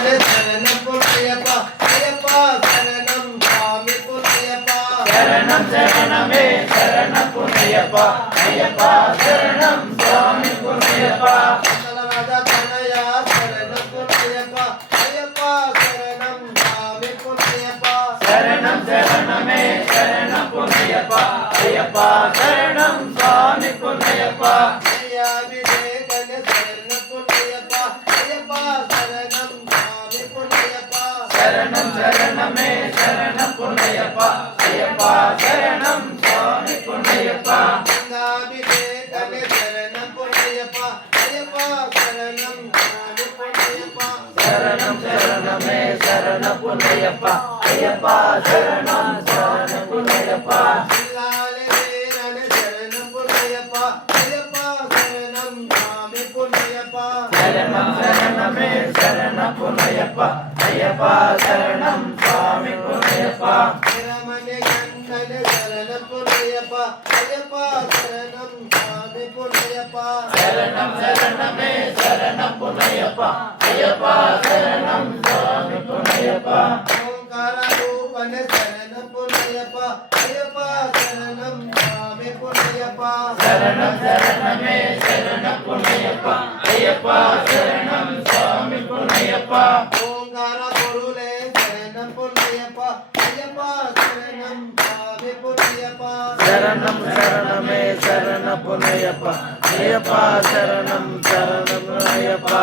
சரணம் பொன்னையப்பா ஐயப்பா சரணம் சுவாமி பொன்னையப்பா சரணம் சரணமே சரணம் பொன்னையப்பா ஐயப்பா சரணம் சுவாமி பொன்னையப்பா ராஜா தனயா சரணம் பொன்னையப்பா ஐயப்பா சரணம் சுவாமி பொன்னையப்பா சரணம் சரணமே சரணம் பொன்னையப்பா ஐயப்பா சரணம் சுவாமி பொன்னையப்பா ஐயா விவேகன சரணம் பொன்னையப்பா ஐயப்பா சரணம் சுவாமி பொன்னையப்பா சரணம் சரணமே சரணம் பொன்னையப்பா ஐயப்பா சரணம் சுவாமி பொன்னையப்பா ஐயா விவேகன சரணம் பொன்னையப்பா ஐயப்பா சரணம் சுவாமி பொன்னையப்பா சரணம் சரணமே சரணம் பொன்னையப்பா ஐயப்பா சரணம் சுவாமி பொன்னையப்பா இல்லாலே வீரன சரணம் பொன்னையப்பா ஐயப்பா சரணம் சுவாமி பொன்னையப்பா சரணம் சரணமே சரணம் பொன்னையப்பா ஐயப்பா சரணம் சுவாமி பொன்னையப்பா பிரமணி கண்டன சரணம் பொன்னையப்பா ஐயப்பா சரணம் சுவாமி பொன்னையப்பா சரணம் சரணமே சரணம் பொன்னையப்பா ஐயப்பா சரணம் சுவாமி பொன்னையப்பா ஓங்கார ரூபன சரணம் பொன்னையப்பா ஐயப்பா சரணம் சுவாமி பொன்னையப்பா சரணம் சரணமே சரணம் பொன்னையப்பா ஐயப்பா சரணம் சுவாமி பொன்னையப்பா ஓங்கார பொருளே சரணம் பொன்னையப்பா ஐயப்பா சரணம் சுவாமி பொன்னையப்பா சரணம் சரணமே சரணம் பொன்னையப்பா ஐயப்பா சரணம் சரணம் ஐயப்பா